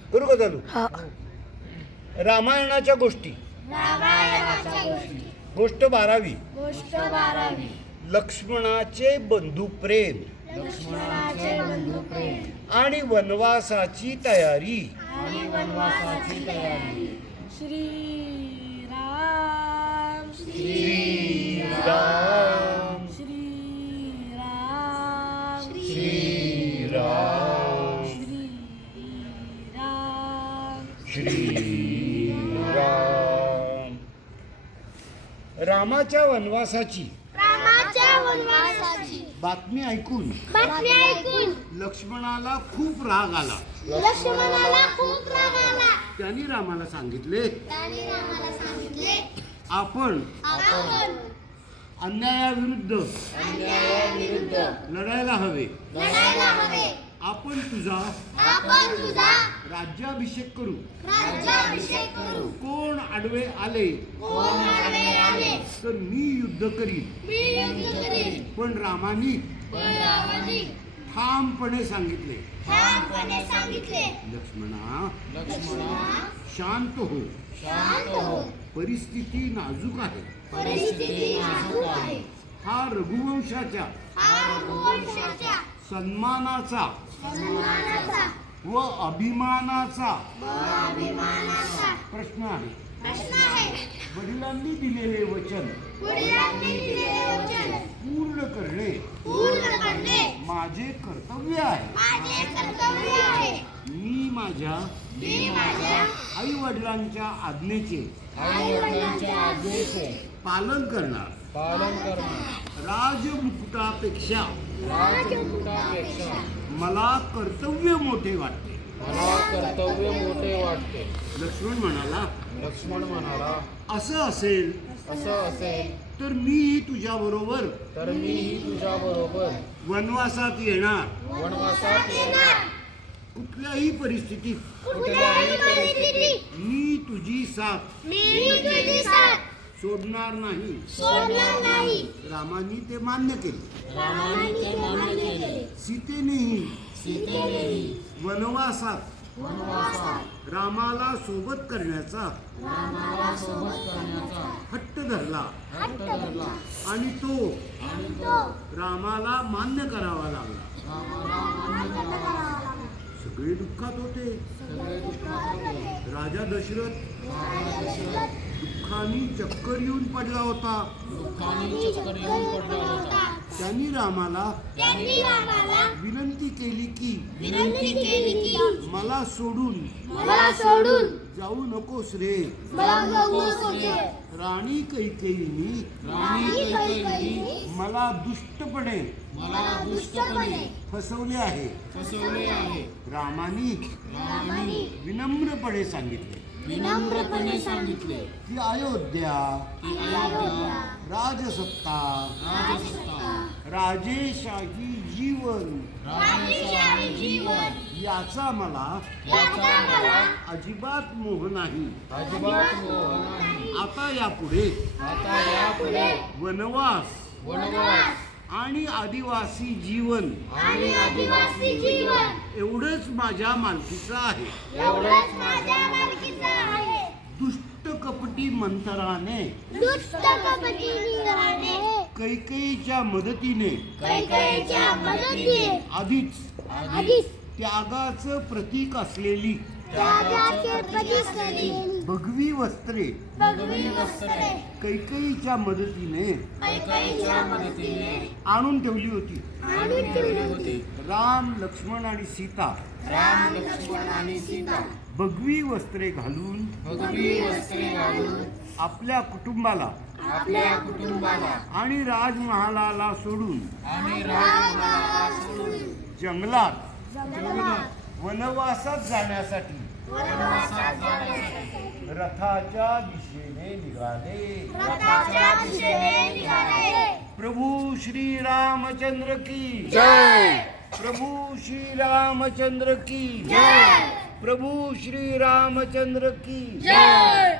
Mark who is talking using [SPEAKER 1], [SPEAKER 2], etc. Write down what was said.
[SPEAKER 1] करू का चालू?
[SPEAKER 2] हा.
[SPEAKER 1] रामायणाच्या गोष्टी. गोष्ट 12वी. लक्ष्मणाचे बंधू प्रेम आणि वनवासाची तयारी.
[SPEAKER 2] श्रीराम
[SPEAKER 1] श्रीराम
[SPEAKER 2] श्रीराम
[SPEAKER 1] श्रीराम
[SPEAKER 2] श्रीराम
[SPEAKER 1] श्रीराम. रामाच्या वनवासाची बातमी ऐकून लक्ष्मणाला खूप राग आला. त्यांनी रामाला सांगितले, आपण अन्यायाविरुद्ध लढायला हवे. आपण तुझा राज्याभिषेक करू. कोण आडवे आले तर मी युद्ध करीन. पण रामानी ठामपणे सांगितले, लक्ष्मणा शांत हो. परिस्थिती नाजूक आहे. हा रघुवंशाच्या सन्मानाचा व अभिमानाचा प्रश्न आहे. वडिलांनी दिलेले वचन पूर्ण करणे माझे कर्तव्य आहे. मी माझ्या आई वडिलांच्या आज्ञेचे पालन करणार. राजमुकुटापेक्षा मला कर्तव्य मोठे वाटते. लक्ष्मण म्हणाला, असं असेल तर मीही तुझ्या बरोबर वनवासात येणार. कुठल्याही परिस्थितीत मी तुझी साथ सोडणार नाही. रामानी ते मान्य केले. सीतेनेही वनवासात रामाला सोबत करण्याचा हट्ट धरला आणि तो रामाला मान्य करावा लागला. सगळे दुःखात होते. राजा दशरथ दुःखाने चक्कर येऊन पडला होता. त्यांनी रामाला विनंती केली की मला सोडून जाऊ नकोस रे. राणी कैकेयीनी मला दुष्टपणे फसवले आहे. रामानी विनम्रपणे सांगितले की अयोध्या राजसत्ता राजेशाही जीवन याचा मला अजिबात मोह नाही. आता यापुढे वनवास आणि आदिवासी जीवन एवढंच माझ्या मालकीचं आहे. दुष्ट कपटी मंथराने कैकेयीच्या मदतीने आधीच त्यागाचं प्रतीक असलेली भगवी वस्त्रे कैकेयीच्या मदतीने आणून ठेवली होती. राम लक्ष्मण आणि सीता भगवी वस्त्रे घालून आपल्या कुटुंबाला आणि राजमहालाला सोडून जंगलात वनवासात जाण्यासाठी रथाच्या दिशेने निघाले. प्रभू श्री रामचंद्र की जय. प्रभू श्री रामचंद्र की जय. प्रभू श्री रामचंद्र की जय.